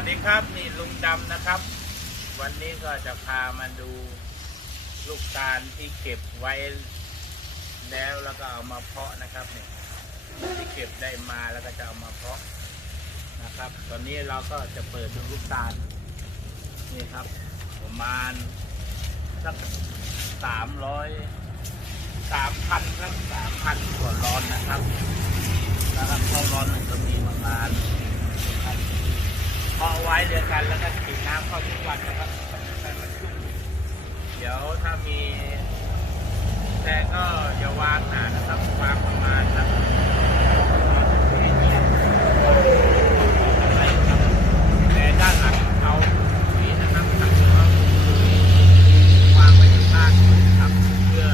วัสดีครับนี่ลุงดำนะครับ วันนี้ก็จะพามาดูลูกตาลที่เก็บไว้แล้วแล้วก็เอามาเพาะนะครับนี่ที่เก็บได้มาแล้วก็จะเอามาเพาะนะครับ ตอนนี้เราก็จะเปิดดูลูกตาลนี่ครับ ประมาณสักสามร้อยสามพันครับสามพันกว่าร้อนนะครับนะครับเข้าร้อนหนึ่งก็มีประมาณ ไว้เดียวกันแล้วก็ฉีดน้ำเข้าทุกวันนะครับให้มันชุ่มเดี๋ยวถ้ามีแต่ก็อย่าวางหนานะครับวางประมาณสักแต่ด้านหลังเอาปุ๋ยนะครับทำเอาปุ๋ยวางไว้ข้างๆนะครับ เพื่อ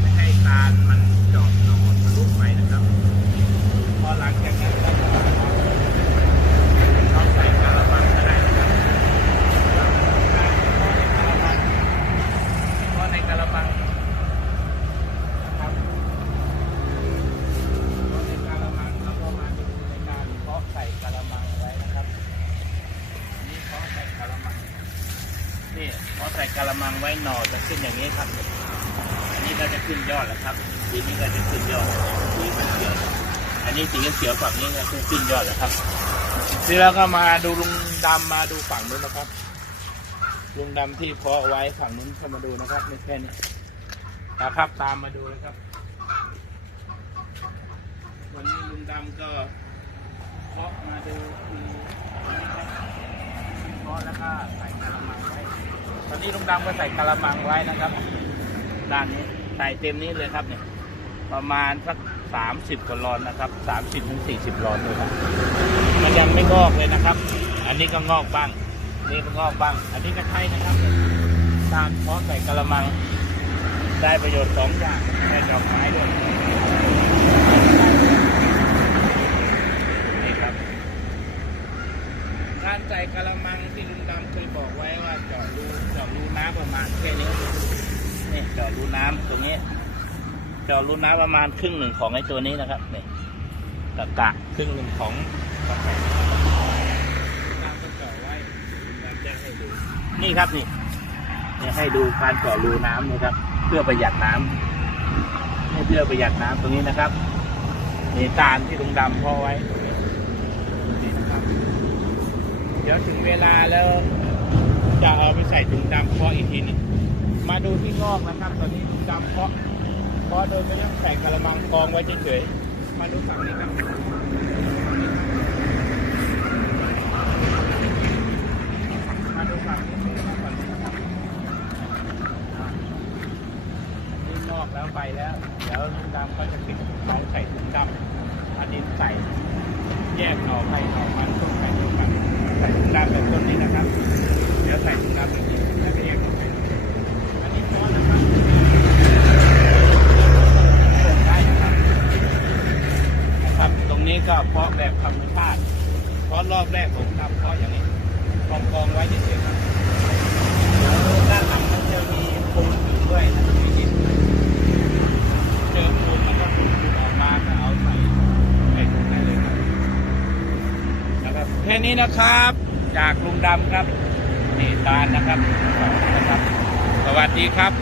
ไม่ให้ตาลมันเจาะหนอนทะลุไปนะครับ พอหลังจากนั้นก็จะเอา เขาใส่กะละมังก็ได้นะครับเพ ราะในกะละมังนะครับเราะในกะละมังเราก็มาดูในการเพาะใส่กะละมังไว้นะครับนี่เพาะใส่กะละมังนี่เพาะใส่กะละมังไว้หน่อจะขึ้นอย่างนี้ครับ อันนี้ก็จะขึ้นยอดแล้วครับทีนี้ก็จะขึ้นยอดสีเขียวอันนี้สีเขียวฝั่งนี้ก็คือขึ้นยอดแล้วครับทีแล้วก็มาดูลุงดำมาดูฝั่งนู้นนะครับ ลุงดำที่เพาะไว้ฝั่งนู้นเข้ามาดูนะครับไม่แค่นี้นะครับตามมาดูนะครับ วันนี้ลุงดำก็เพาะมาดูคือเพาะแล้วก็ใส่กะละมังไว้ตอนนี้ลุงดำก็ใส่กะละมังไว้นะครับ ด้านนี้ใส่เต็มนี้เลยครับเนี่ยประมาณสักสามสิบกว่าลอนนะครับสามสิบถึงสี่สิบลอนเลยครับมันยังไม่งอกเลยนะครับ อันนี้ก็งอกบ้าง นี่ก็งอกบ้าง อันนี้ก็ใช่นะครับตามเพาะใส่กระมัง ได้ประโยชน์สองอย่างได้ดอกไม้ด้วยนี่ครับการใส่กระมังที่ลุงดำเคยบอกไว้ว่าเจาะรูเจาะรูน้ำประมาณแค่นี้นี่เจาะรูน้ำตรงนี้เจาะรูน้ำประมาณครึ่งหนึ่งของไอ้ตัวนี้นะครับนี่กะกะครึ่งหนึ่งของกาแฟน้ำก็เจาะไว้น้ำจะให้ดู นี่ครับนี่นี่ให้ดูการเจาะรูน้ำนะครับ เพื่อประหยัดน้ำเพื่อประหยัดน้ำตรงนี้นะครับนี่ตาลที่ลุงดำพ่อไว้นี่นะครับ เดี๋ยวถึงเวลาแล้ว จะเอาไปใส่ถุงดำเพาะอีกทีนึงมาดูที่งอกนะครับ ตอนนี้ถุงดำเพาะเพาะโดยไม่ต้องใส่กระมังกองไว้เฉยๆมาดูฝั่งนี้ครับ มาดูฝั่งนี้ก่อนนะครับอ่านี่นอกแล้วไปแล้ว เดำก็จะปิดไว้ใส่ถุงดำอันนี้ใส่แยกหน่อไปหน่อมันต้นไปต้นมันใส่ถุงดำแบบต้นนี้นะครับ เดี๋ยวใส่ถุงดำแบบนี้แล้วก็แยกหน่อไปอันนี้ช้อนะครับได้นะครับนะครับตรงนี้ก็เพาะแบบธรรมชาติเพราะรอบแรกผมทำเพาะอย่างนี้กองกองๆไว้เฉยๆครับด้านหลังมันจะมีปูนอยู่ด้วยนะมีดินเจอปูนมันก็ปูนออกมาก็เอาใส่ใส่ถุงได้เลยครับ นี้นะครับ จากลุงดำครับนี่ตาลนะครับ สวัสดีครับ